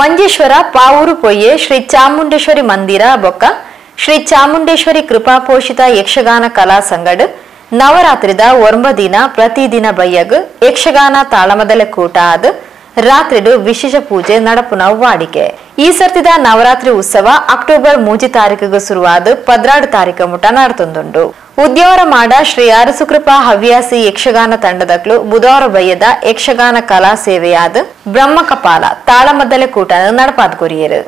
ಮಂಜೇಶ್ವರ ಪಾವೂರು ಪೊಯ್ಯೆ ಶ್ರೀ ಚಾಮುಂಡೇಶ್ವರಿ ಮಂದಿರ ಬೊಕ್ಕ ಶ್ರೀ ಚಾಮುಂಡೇಶ್ವರಿ ಕೃಪಾಪೋಷಿತ ಯಕ್ಷಗಾನ ಕಲಾ ಸಂಗಡ್ ನವರಾತ್ರಿದ 9 ದಿನ ಪ್ರತಿದಿನ ಬಯ್ಯಗ್ ಯಕ್ಷಗಾನ ತಾಳಮದಲೆ ಕೂಟ ಆದ್ ರಾತ್ರಿಡು ವಿಶೇಷ ಪೂಜೆ ನಡಪುನ ವಾಡಿಕೆ. ಈ ಸರ್ತಿದ ನವರಾತ್ರಿ ಉತ್ಸವ ಅಕ್ಟೋಬರ್ 3 ತಾರೀಕಿಗೆ ಶುರುವಾದ 12 ತಾರೀಕು ಮುಟ ನಡತೊಂದುಂಡು. ಉದ್ಯಾವರ ಮಾಡ ಶ್ರೀ ಅರಸುಕೃಪಾ ಹವ್ಯಾಸಿ ಯಕ್ಷಗಾನ ತಂಡದಕ್ಲು ಬುಧವಾರ ಬಯ್ಯದ ಯಕ್ಷಗಾನ ಕಲಾ ಸೇವೆಯಾದ ಬ್ರಹ್ಮಕಪಾಲ ತಾಳಮದ್ದಲೆ ಕೂಟ ನಡಪಾದ ಕೊರಿಯರು.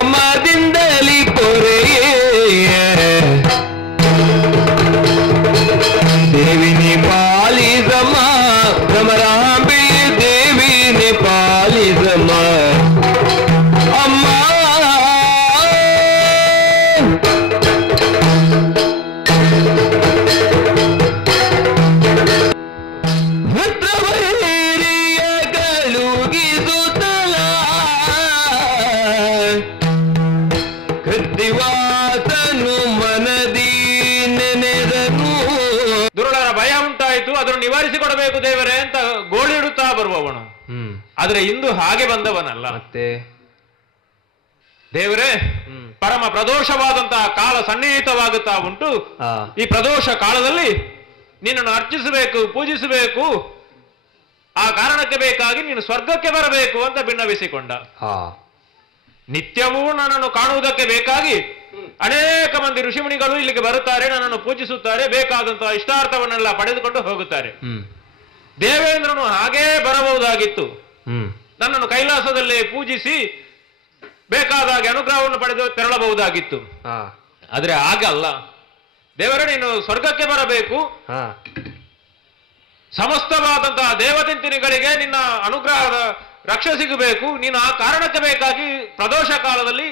ನಿವಾರಿಸಿಕೊಡಬೇಕು ದೇವರೇ ಅಂತ ಗೋಳಿಡುತ್ತಾ ಬರುವವನು. ಆದ್ರೆ ಇಂದು ಹಾಗೆ ಬಂದವನಲ್ಲ. ಮತ್ತೆ ದೇವರೇ, ಪರಮ ಪ್ರದೋಷವಾದಂತಹ ಕಾಲ ಸನ್ನಿಹಿತವಾಗುತ್ತಾ ಉಂಟು. ಈ ಪ್ರದೋಷ ಕಾಲದಲ್ಲಿ ನಿನ್ನನ್ನು ಅರ್ಚಿಸಬೇಕು, ಪೂಜಿಸಬೇಕು. ಆ ಕಾರಣಕ್ಕೆ ಬೇಕಾಗಿ ನೀನು ಸ್ವರ್ಗಕ್ಕೆ ಬರಬೇಕು ಅಂತ ಭಿನ್ನವಿಸಿಕೊಂಡ. ನಿತ್ಯವೂ ನನ್ನನ್ನು ಕಾಣುವುದಕ್ಕೆ ಬೇಕಾಗಿ ಅನೇಕ ಮಂದಿ ಋಷಿಮುನಿಗಳು ಇಲ್ಲಿಗೆ ಬರುತ್ತಾರೆ, ನನ್ನನ್ನು ಪೂಜಿಸುತ್ತಾರೆ, ಬೇಕಾದಂತಹ ಇಷ್ಟಾರ್ಥವನ್ನೆಲ್ಲ ಪಡೆದುಕೊಂಡು ಹೋಗುತ್ತಾರೆ. ದೇವೇಂದ್ರನು ಹಾಗೇ ಬರಬಹುದಾಗಿತ್ತು, ನನ್ನನ್ನು ಕೈಲಾಸದಲ್ಲೇ ಪೂಜಿಸಿ ಬೇಕಾದಾಗೆ ಅನುಗ್ರಹವನ್ನು ಪಡೆದು ತೆರಳಬಹುದಾಗಿತ್ತು. ಆದ್ರೆ ಆಗಲ್ಲ. ದೇವರೇ, ನೀನು ಸ್ವರ್ಗಕ್ಕೆ ಬರಬೇಕು, ಸಮಸ್ತವಾದಂತಹ ದೇವತಿಂತಿನಿಗಳಿಗೆ ನಿನ್ನ ಅನುಗ್ರಹದ ರಕ್ಷೆ ಸಿಗಬೇಕು. ನೀನು ಆ ಕಾರಣಕ್ಕೆ ಬೇಕಾಗಿ ಪ್ರದೋಷ ಕಾಲದಲ್ಲಿ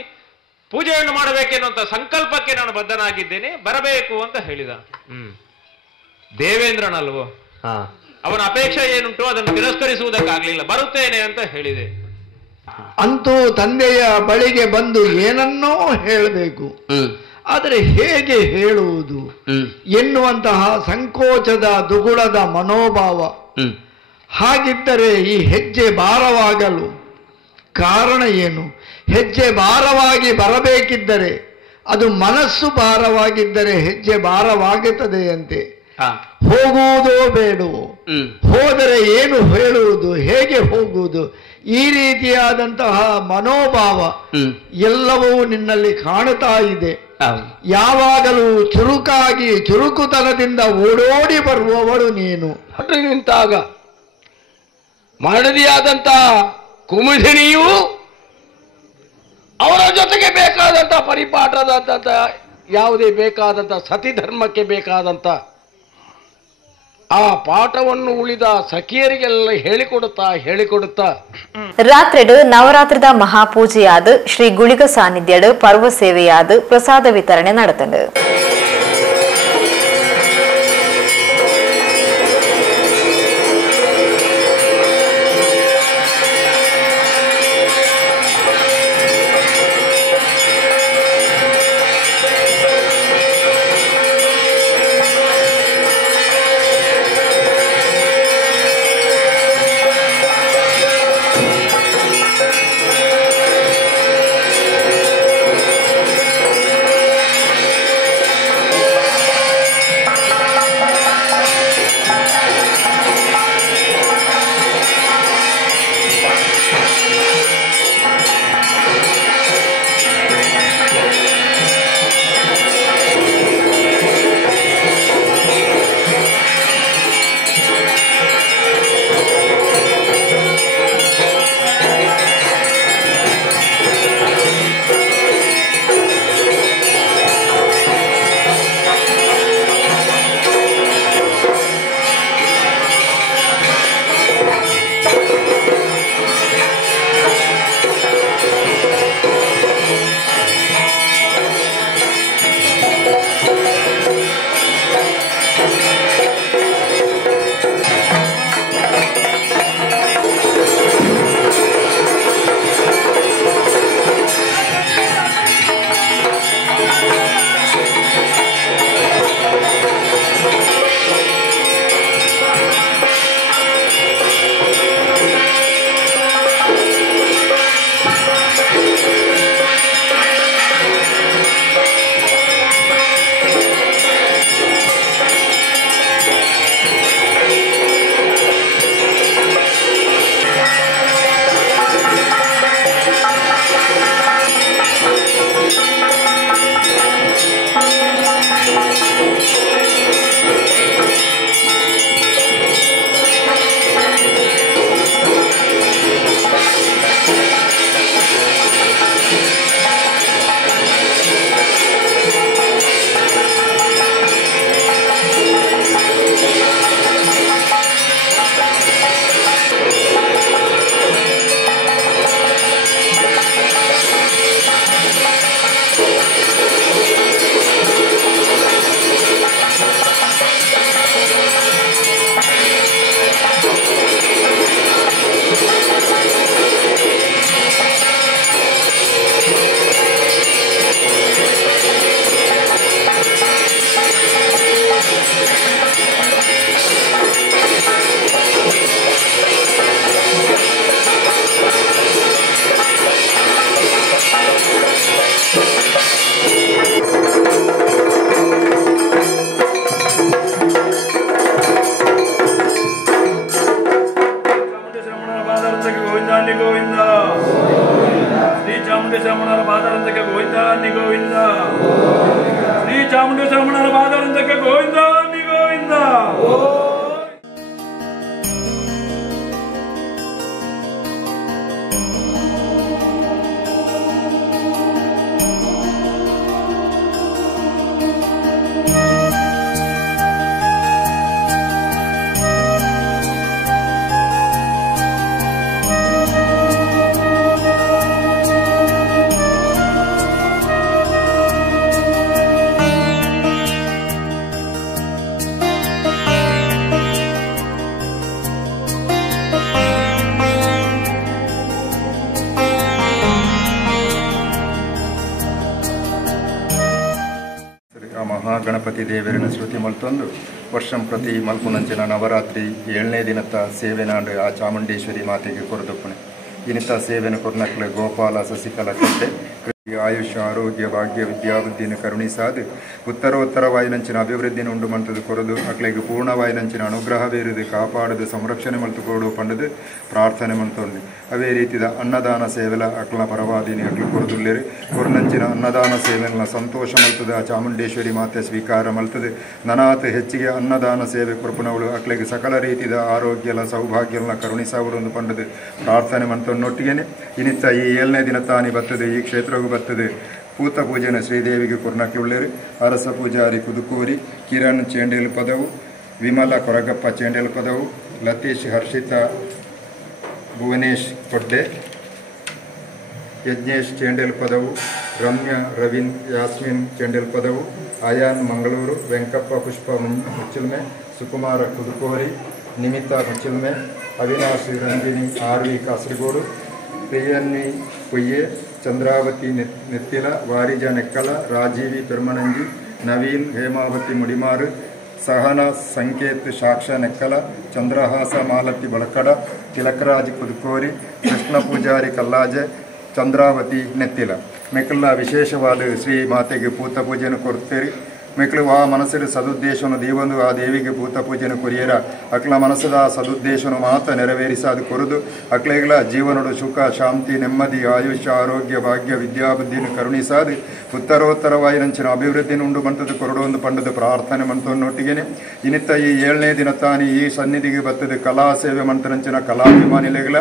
ಪೂಜೆಯನ್ನು ಮಾಡಬೇಕೆನ್ನುವಂತ ಸಂಕಲ್ಪಕ್ಕೆ ನಾನು ಬದ್ಧನಾಗಿದ್ದೇನೆ, ಬರಬೇಕು ಅಂತ ಹೇಳಿದ. ದೇವೇಂದ್ರನಲ್ವೋ, ಅವನ ಅಪೇಕ್ಷೆ ಏನುಂಟು ಅದನ್ನು ತಿರಸ್ಕರಿಸುವುದಕ್ಕಾಗ್ಲಿಲ್ಲ. ಬರುತ್ತೇನೆ ಅಂತ ಹೇಳಿದೆ. ಅಂತೂ ತಂದೆಯ ಬಳಿಗೆ ಬಂದು ಏನನ್ನೋ ಹೇಳಬೇಕು, ಆದರೆ ಹೇಗೆ ಹೇಳುವುದು ಎನ್ನುವಂತಹ ಸಂಕೋಚದ ದುಗುಡದ ಮನೋಭಾವ. ಹಾಗಿದ್ದರೆ ಈ ಹೆಜ್ಜೆ ಭಾರವಾಗಲು ಕಾರಣ ಏನು? ಹೆಜ್ಜೆ ಭಾರವಾಗಿ ಬರಬೇಕಿದ್ದರೆ, ಅದು ಮನಸ್ಸು ಭಾರವಾಗಿದ್ದರೆ ಹೆಜ್ಜೆ ಭಾರವಾಗುತ್ತದೆಯಂತೆ. ಹೋಗುವುದೋ ಬೇಡವೋ? ಹೋದರೆ ಏನು ಹೇಳುವುದು, ಹೇಗೆ ಹೋಗುವುದು? ಈ ರೀತಿಯಾದಂತಹ ಮನೋಭಾವ ಎಲ್ಲವೂ ನಿನ್ನಲ್ಲಿ ಕಾಣುತ್ತಾ ಇದೆ. ಯಾವಾಗಲೂ ಚುರುಕಾಗಿ ಚುರುಕುತನದಿಂದ ಓಡೋಡಿ ಬರುವವಳು ನೀನು. ನಿಂತಾಗ ಮಡದಿಯಾದಂತಹ ಕುಮುದಿನಿಯು ಅವರ ಜೊತೆಗೆ ಬೇಕಾದಂತಹ ಪರಿಪಾಠದಂತ ಯಾವುದೇ ಬೇಕಾದಂಥ ಸತಿ ಧರ್ಮಕ್ಕೆ ಬೇಕಾದಂಥ ಆ ಪಾಠವನ್ನು ಉಳಿದ ಸಖಿಯರಿಗೆಲ್ಲ ಹೇಳಿಕೊಡುತ್ತಾ ರಾತ್ರಿಡು ನವರಾತ್ರಿದ ಮಹಾಪೂಜೆಯಾದ ಶ್ರೀ ಗುಳಿಗ ಸಾನ್ನಿಧ್ಯಡ್ ಪರ್ವ ಸೇವೆಯಾದ ಪ್ರಸಾದ ವಿತರಣೆ ನಡೆತಂಡು. ಪಾರ್ವತಿ ದೇವರನ್ನು ಶ್ರುತಿ ಮಲ್ತೊಂದು ವರ್ಷಂ ಪ್ರತಿ ಮಲ್ಪುನಂಚಿನ ನವರಾತ್ರಿ 7ನೇ ದಿನದ ಸೇವೆನಾಂಡು ಆ ಚಾಮುಂಡೇಶ್ವರಿ ಮಾತೆಗೆ ಕೊರದಪ್ಪಣೆ ಇನ್ನಿತ ಸೇವೆನ ಕೊರ್ನಕ್ಲೆ ಗೋಪಾಲ ಸಸಿಕಲ ಕಟ್ಟೆ ಆಯುಷ್ಯ ಆರೋಗ್ಯ ಭಾಗ್ಯ ವಿದ್ಯಾಬುದ್ಧಿನ ಕರುಣಿಸಾದು ಉತ್ತರೋತ್ತರವಾಯಿನಂಚಿನ ಅಭಿವೃದ್ಧಿನ ಉಂಡು ಮಂತದು ಕೊರದು ಅಕ್ಲೆಗೆ ಪೂರ್ಣವಾಯಿನಂಚಿನ ಅನುಗ್ರಹ ಬೇರುದು ಕಾಪಾಡದು ಸಂರಕ್ಷಣೆ ಮಲ್ತು ಕೊರಡು ಪಂಡದು ಪ್ರಾರ್ಥನೆ ಮಂತೊಂದು ಅವೇ ರೀತಿದ ಅನ್ನದಾನ ಸೇವೆಲ ಅಕ್ಲ ಪರವಾದಿನಿ ಅಕ್ಲು ಕೊರದುಲ್ಲೇರು ಕೊರ್ನಂಚಿನ ಅನ್ನದಾನ ಸೇವೆನ ಸಂತೋಷ ಮಲ್ತದ ಚಾಮುಂಡೇಶ್ವರಿ ಮಾತೆ ಸ್ವೀಕಾರ ಮಲ್ತದೆ ನನಾತ್ ಹೆಚ್ಚಿಗೆ ಅನ್ನದಾನ ಸೇವೆ ಕೊರ್ಪುನವಳು ಅಕ್ಲೆಗೆ ಸಕಲ ರೀತಿದ ಆರೋಗ್ಯಲ ಸೌಭಾಗ್ಯಲ ಕರುಣಿಸಾವುಡು ಪಂಡದು ಪ್ರಾರ್ಥನೆ ಮಂತೊನ್ನೊಟ್ಟಿಗೆನೆ ಇನ್ನಿತ್ತ ಈ 7ನೇ ದಿನ ತಾನಿ ಬರ್ತದೆ ಈ ಕ್ಷೇತ್ರಗೂ ಬರ್ತದೆ ಪೂತ ಪೂಜೆನ ಶ್ರೀದೇವಿಗೆ ಕೊರ್ನಕ್ಲುಳ್ಳೇರು ಅರಸ ಪೂಜಾರಿ ಕುದುಕೂರಿ ಕಿರಣ್ ಚೇಂಡೇಲು ಪದವು ವಿಮಲ ಕೊರಗಪ್ಪ ಚೇಂಡೇಲು ಪದವು ಲತೀಶ್ ಹರ್ಷಿತಾ ಭುವನೇಶ್ ಕೊಡ್ಡೆ ಯಜ್ಞೇಶ್ ಚೇಂಡೇಲು ಪದವು ರಮ್ಯಾ ರವೀನ್ ಯಾಸ್ಮಿನ್ ಚೇಂಡೇಲು ಪದವು ಆಯಾನ್ ಮಂಗಳೂರು ವೆಂಕಪ್ಪ ಪುಷ್ಪ ಮುಚ್ಚಿಲ್ಮೆ ಸುಕುಮಾರ ಕುದುಕೋರಿ ನಿಮಿತಾ ಮುಚ್ಚಿಲ್ಮೆ ಅವಿನಾಶ್ ರಂಜಿನಿ ಆರ್ವಿ ಕಾಸರಗೋಡು ಪ್ರಿಯನ್ನಿ ಕೊಯ್ಯೆ ಚಂದ್ರಾವತಿ ನೆತ್ತಿಲ ವಾರಿಜ ನೆಕ್ಕಲ ರಾಜೀವಿ ಪೆರ್ಮನಂಜಿ ನವೀನ್ ಹೇಮಾವತಿ ಮುಡಿಮಾರು ಸಹನ ಸಂಕೇತ್ ಸಾಕ್ಷ ನೆಕ್ಕಲ ಚಂದ್ರಹಾಸ ಮಾಲತಿ ಬಳಕಡ ತಿಲಕರಾಜ್ ಕುದುಕೋರಿ ಕೃಷ್ಣ ಪೂಜಾರಿ ಕಲ್ಲಾಜೆ ಚಂದ್ರಾವತಿ ನೆತ್ತಿಲ ಮೆಕ್ಕಲ ವಿಶೇಷವಾದ ಶ್ರೀ ಮಾತೆಗೆ ಪೂತ ಪೂಜೆಯನ್ನು ಕೊಡ್ತೇರಿ ಮೆಕ್ಕಳು ಆ ಮನಸ್ಸಿನ ಸದುದ್ದೇಶವನ್ನು ದೇವಂದು ಆ ದೇವಿಗೆ ಭೂತ ಪೂಜೆಯನ್ನು ಕೊರಿಯರ ಅಕ್ಲ ಮನಸ್ಸದ ಸದುದ್ದೇಶವನ್ನು ಮಾತ್ರ ನೆರವೇರಿಸಾದು ಕೊರದು ಅಕ್ಲೆಗಳ ಜೀವನಡು ಸುಖ ಶಾಂತಿ ನೆಮ್ಮದಿ ಆಯುಷ್ಯ ಆರೋಗ್ಯ ಭಾಗ್ಯ ವಿದ್ಯಾಬುದ್ಧಿಯನ್ನು ಕರುಣಿಸಾದು ಉತ್ತರೋತ್ತರವಾಯಿನಂಚಿನ ಅಭಿವೃದ್ಧಿಯನ್ನು ಉಂಡು ಬಂತದ್ದು ಕೊರಡೊಂದು ಪಂಡದ ಪ್ರಾರ್ಥನೆ ಮಂತೊನ್ನೊಟ್ಟಿಗೆನೆ ಇನ್ನಿತ್ತ ಈ 7ನೇ ದಿನ ತಾನಿ ಈ ಸನ್ನಿಧಿಗೆ ಬರ್ತದೆ ಕಲಾ ಸೇವೆ ಮಂತನಂಚಿನ ಕಲಾಭಿಮಾನಿಲೆಗಳ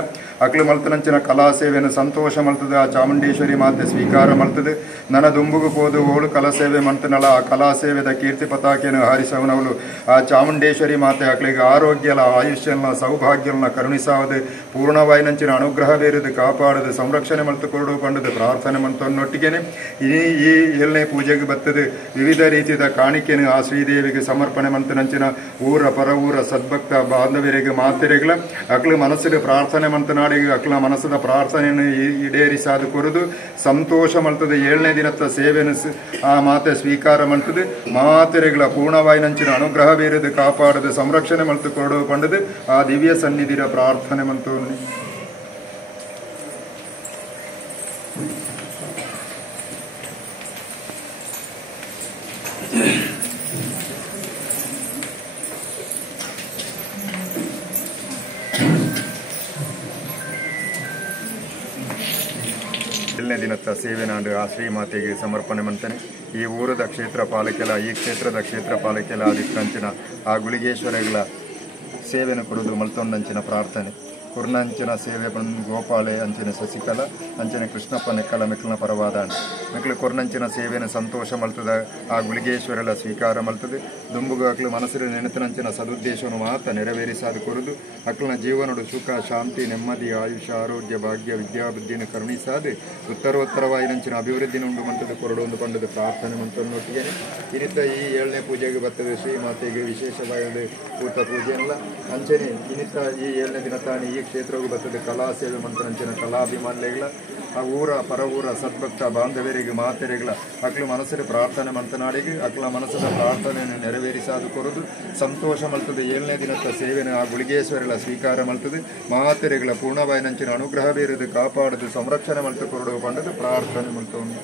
ಅಕ್ಲು ಮಲ್ತನಂಚಿನ ಕಲಾ ಸೇವೆಯನ್ನು ಸಂತೋಷ ಮಲ್ತದೆ ಆ ಚಾಮುಂಡೇಶ್ವರಿ ಮಾತೆ ಸ್ವೀಕಾರ ಮಲ್ತದೆ ನನ್ನ ದುಂಬುಗು ಹೋದು ಓಳು ಕಲಾ ಸೇವೆ ಮಂತನಳ ಆ ಕಲಾ ಸೇವೆದ ಕೀರ್ತಿ ಪತಾಕೆಯನ್ನು ಹಾರಿಸವನವಳು ಆ ಚಾಮುಂಡೇಶ್ವರಿ ಮಾತೆ ಅಕ್ಲಿಗೆ ಆರೋಗ್ಯಲ ಆಯುಷ್ಯನ ಸೌಭಾಗ್ಯನ ಕರುಣಿಸಾವದು ಪೂರ್ಣವಾಯಿನಂಚಿನ ಅನುಗ್ರಹ ಬೇರುದು ಕಾಪಾಡದು ಸಂರಕ್ಷಣೆ ಮಲ್ತು ಕೊರಡು ಪಂಡದು ಪ್ರಾರ್ಥನೆ ಮಂತೊನ್ನೊಟ್ಟಿಗೆನೆ ಈ 7ನೇ ಪೂಜೆಗೆ ಬರ್ತದೆ ವಿವಿಧ ರೀತಿಯ ಕಾಣಿಕೆಯನ್ನು ಆ ಶ್ರೀದೇವಿಗೆ ಸಮರ್ಪಣೆ ಮಂತನಂಚಿನ ಊರ ಪರ ಊರ ಸದ್ಭಕ್ತ ಬಾಂಧವರಿಗೆ ಮಾತೆರೆಗಳ ಅಕ್ಲು ಮನಸ್ಸಿಗೆ ಪ್ರಾರ್ಥನೆ ಮಂತನಾಡಿಗೆ ಅಕ್ಲ ಮನಸ್ಸದ ಪ್ರಾರ್ಥನೆಯನ್ನು ಈಡೇರಿಸಾದು ಕೊರದು ಸಂತೋಷ ಮಲ್ತದೆ 7ನೇ ದಿನದ ಸೇವೆಯನ್ನು ಆ ಮಾತೆ ಸ್ವೀಕಾರ ಮಲ್ತದೆ ಮಾತೆರೆಗಳ ಪೂರ್ಣವಾಯಿನಂಚಿನ ಅನುಗ್ರಹ ಬೇರದು ಕಾಪಾಡದು ಸಂರಕ್ಷಣೆ ಮಲ್ತು ಕೊರಡು ಪಂಡದು ಆ ದಿವ್ಯ ಸನ್ನಿಧಿರ ಪ್ರಾರ್ಥನೆ ಮಂತು ದಿನದ ಸೇವೆನಾಡು ಆ ಶ್ರೀಮಾತೆಗೆ ಸಮರ್ಪಣೆ ಮಂತಾನೆ ಈ ಊರದ ಕ್ಷೇತ್ರ ಪಾಲಕೆಲ ಈ ಕ್ಷೇತ್ರದ ಕ್ಷೇತ್ರ ಪಾಲಕೆಲ ಆದಿಕ್ಕಂಚಿನ ಆ ಗುಳಿಗೇಶ್ವರಗಳ ಸೇವೆಯನ್ನು ಕೊಡುವುದು ಮಲ್ತೊಂದಂಚಿನ ಪ್ರಾರ್ಥನೆ ಕುರ್ನಂಚಿನ ಸೇವೆ ಬಂದು ಗೋಪಾಲೆ ಅಂಚಿನ ಸಸಿಕಲ ಅಂಚಿನ ಕೃಷ್ಣಪ್ಪ ನೆಕ್ಕಲ ಮೆಕ್ಕಲನ ಪರವಾದ ಮೆಕ್ಕಲು ಕೊರ್ನಂಚಿನ ಸೇವೆಯನ್ನು ಸಂತೋಷ ಮಲ್ತದ ಆ ಗುಳಿಗೇಶ್ವರೆಲ್ಲ ಸ್ವೀಕಾರ ಮಲ್ತದೆ ದುಂಬುಗ ಅಕ್ಲು ಮನಸ್ಸಿನ ನೆನಪಿನಂಚಿನ ಸದುದ್ದೇಶವನ್ನು ಮಾತ್ರ ನೆರವೇರಿಸಾದು ಕೊರುದು ಅಕ್ಲನ ಜೀವನಡು ಸುಖ ಶಾಂತಿ ನೆಮ್ಮದಿ ಆಯುಷ್ಯ ಆರೋಗ್ಯ ಭಾಗ್ಯ ವಿದ್ಯಾಬುದ್ಧಿಯನ್ನು ಕರುಣಿಸಾದು ಉತ್ತರೋತ್ತರವಾಯಿನಂಚಿನ ಅಭಿವೃದ್ಧಿನ ಉಂಡು ಮಂತದ ಕೊರಡೊಂದು ಪಂಡದ ಪ್ರಾರ್ಥನೆ ಮಂತೊನ್ನೊಟ್ಟಿಗೆ ಇನ್ನಿತ್ತ ಈ 7ನೇ ಪೂಜೆಗೆ ಬರ್ತದೆ ಶ್ರೀಮಾತೆಗೆ ವಿಶೇಷವಾದ ಊಟ ಪೂಜೆ ಎಲ್ಲ ಅಂಚನೆ ಇನ್ನಿತ್ತ ಈ 7ನೇ ದಿನ ತಾನಿ ಈ ಕ್ಷೇತ್ರವು ಬರ್ತದೆ ಕಲಾ ಸೇವೆ ಮಂತನಂಚಿನ ಕಲಾಭಿಮಾನಿಗಳ ಆ ಊರ ಪರ ಊರ ಸದ್ಭಕ್ತ ಬಾಂಧವರಿಗೆ ಮಾತೆರೆಗಳ ಅಕ್ಲು ಮನಸ್ಸಿನ ಪ್ರಾರ್ಥನೆ ಮಂತನಾಡಿಗೆ ಅಕ್ಲ ಮನಸ್ಸದ ಪ್ರಾರ್ಥನೆಯನ್ನು ನೆರವೇರಿಸಾದು ಕೊರದು ಸಂತೋಷ ಮಲ್ತದೆ 7ನೇ ದಿನದ ಸೇವೆನ ಆ ಗುಳಿಗೇಶ್ವರಗಳ ಸ್ವೀಕಾರ ಮಲ್ತದೆ ಮಾತೆರೆಗಳ ಪೂರ್ಣವಾಯಿನಂಚಿನ ಅನುಗ್ರಹ ಬೇರದು ಕಾಪಾಡದು ಸಂರಕ್ಷಣೆ ಮಲ್ತು ಕೊರಡು ಪಂಡದು ಪ್ರಾರ್ಥನೆ ಮಲ್ತವನು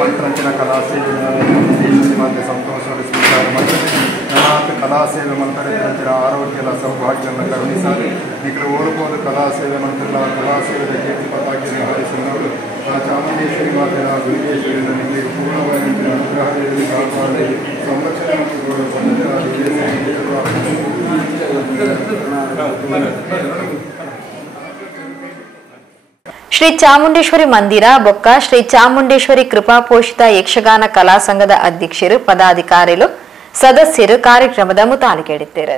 ಮಂತ್ರಂಚಿನ ಕಲಾ ಸೇವೆ ಮಾತೆ ಸಂತೋಷದ ಸ್ವೀಕಾರ ಮಾಡ್ತಾರೆ ಕಲಾ ಸೇವೆ ಮಾಡ್ತಾರೆ ಆರೋಗ್ಯದ ಸೌಭಾಗ್ಯವನ್ನು ಕರುಣಿಸಾರಿ ನಿಖಲು ಓಡಬಹುದು ಕಲಾ ಸೇವೆ ಮಾಡ್ತಾರಲ್ಲ ಕಲಾ ಸೇವೆಯ ಕೀರ್ತಿ ಪತಾಕೆಯನ್ನು ಹಾರಿಸಿದವರು ಆ ಚಾಮುಂಡೇಶ್ವರಿ ಮಾತೆ ಆ ಗುಳಿಗೇಶ್ವರಿ ನಿಮಗೆ ಪೂರ್ಣವಾಗಿ ಅನುಗ್ರಹ ಕಾಪಾಡಿ ಸಂರಕ್ಷಣೆ ಮತ್ತು ಶ್ರೀ ಚಾಮುಂಡೇಶ್ವರಿ ಮಂದಿರ ಬೊಕ್ಕ ಶ್ರೀ ಚಾಮುಂಡೇಶ್ವರಿ ಕೃಪಾಪೋಷಿತ ಯಕ್ಷಗಾನ ಕಲಾ ಸಂಘದ ಅಧ್ಯಕ್ಷರು ಪದಾಧಿಕಾರಿಗಳು ಸದಸ್ಯರು ಕಾರ್ಯಕ್ರಮದ ಮುತಾಲಿಕೆ ಹಿಡಿತಾರೆ.